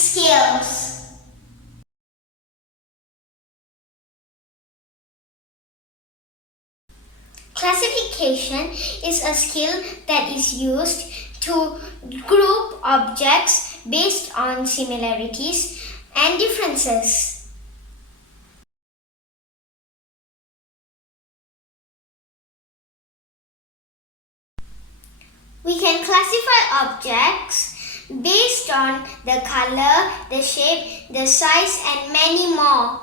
skills. Classification is a skill that is used to group objects based on similarities and differences. We can classify objects based on the color, the shape, the size, and many more.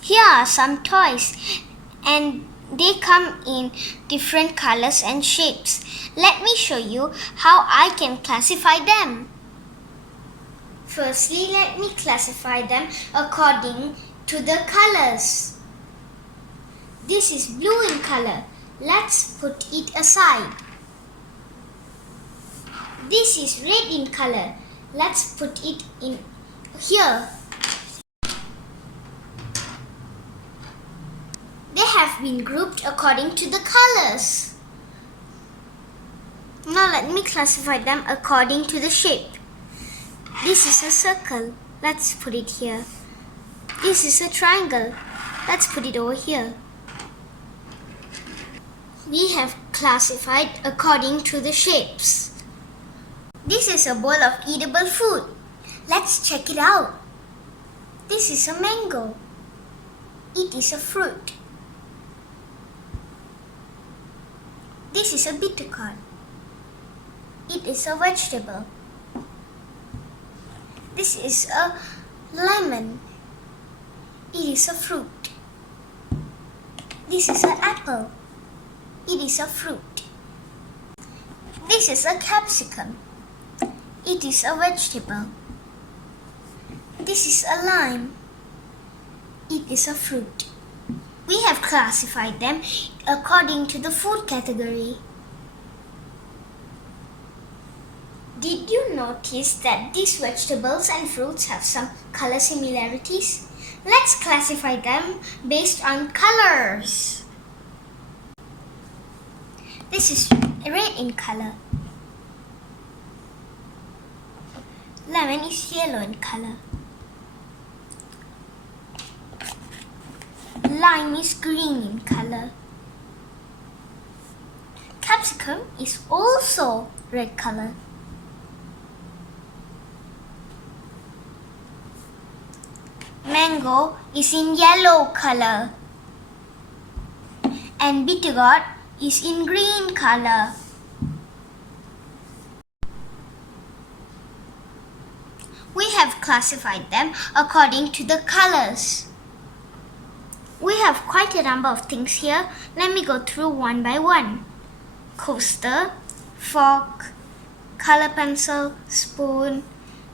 Here are some toys, and they come in different colors and shapes. Let me show you how I can classify them. Firstly, let me classify them according to the colors. This is blue in color. Let's put it aside. This is red in color. Let's put it in here. They have been grouped according to the colors. Now let me classify them according to the shape. This is a circle. Let's put it here. This is a triangle. Let's put it over here. We have classified according to the shapes. This is a bowl of edible food. Let's check it out. This is a mango. It is a fruit. This is a bitter gourd. It is a vegetable. This is a lemon. It is a fruit. This is an apple. It is a fruit. This is a capsicum. It is a vegetable. This is a lime. It is a fruit. We have classified them according to the food category. Did you notice that these vegetables and fruits have some color similarities? Let's classify them based on colors. This is red in color. Lemon is yellow in color. Lime is green in color. Capsicum is also red color. Mango is in yellow color. And bitter gourd is in green color. We have classified them according to the colors. We have quite a number of things here. Let me go through one by one. Coaster, fork, color pencil, spoon,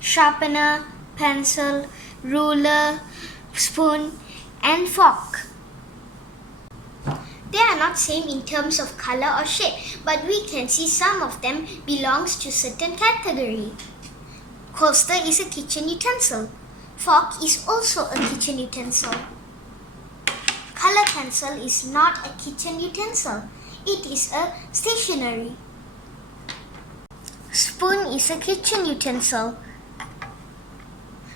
sharpener, pencil, ruler, spoon, and fork. They are not same in terms of color or shape, but we can see some of them belongs to certain category. Coaster is a kitchen utensil. Fork is also a kitchen utensil. Color pencil is not a kitchen utensil. It is a stationery. Spoon is a kitchen utensil.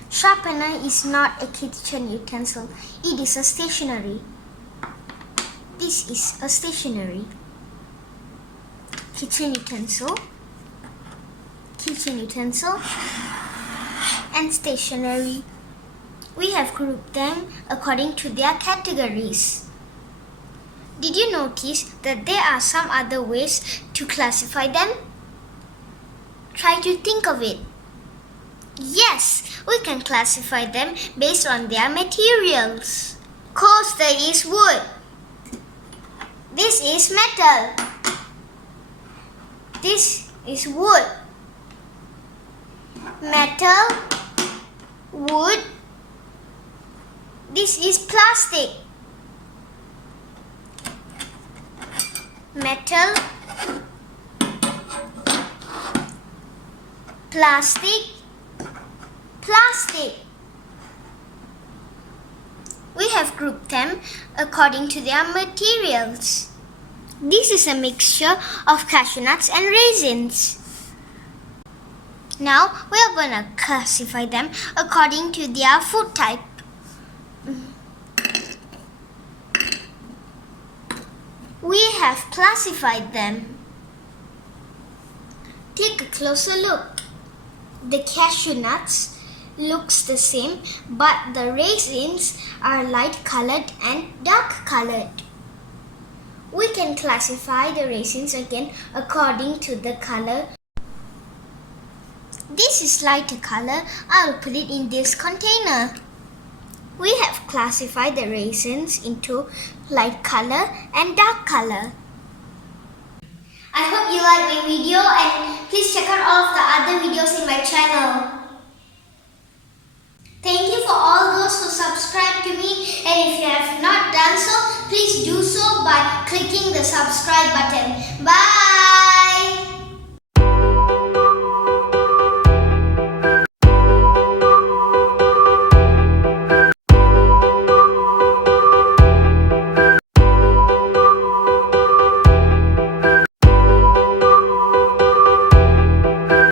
Sharpener is not a kitchen utensil. It is a stationery. This is a stationery. Kitchen utensil, and stationery. We have grouped them according to their categories. Did you notice that there are some other ways to classify them? Try to think of it. Yes, we can classify them based on their materials. Coaster is wood. This is metal. This is wood. Metal, wood. This is plastic. Metal, plastic, plastic. We have grouped them according to their materials. This is a mixture of cashew nuts and raisins. Now we are going to classify them according to their food type. We have classified them. Take a closer look. The cashew nuts looks the same, but the raisins are light colored and dark colored. We can classify the raisins again according to the color. This is lighter color. I'll put it in this container. We have classified the raisins into light color and dark color. I hope you liked my video and please check out all of the other videos in my channel. Thank you for all those who subscribe to me, and if you have not done so, please do so by clicking the subscribe button. Bye!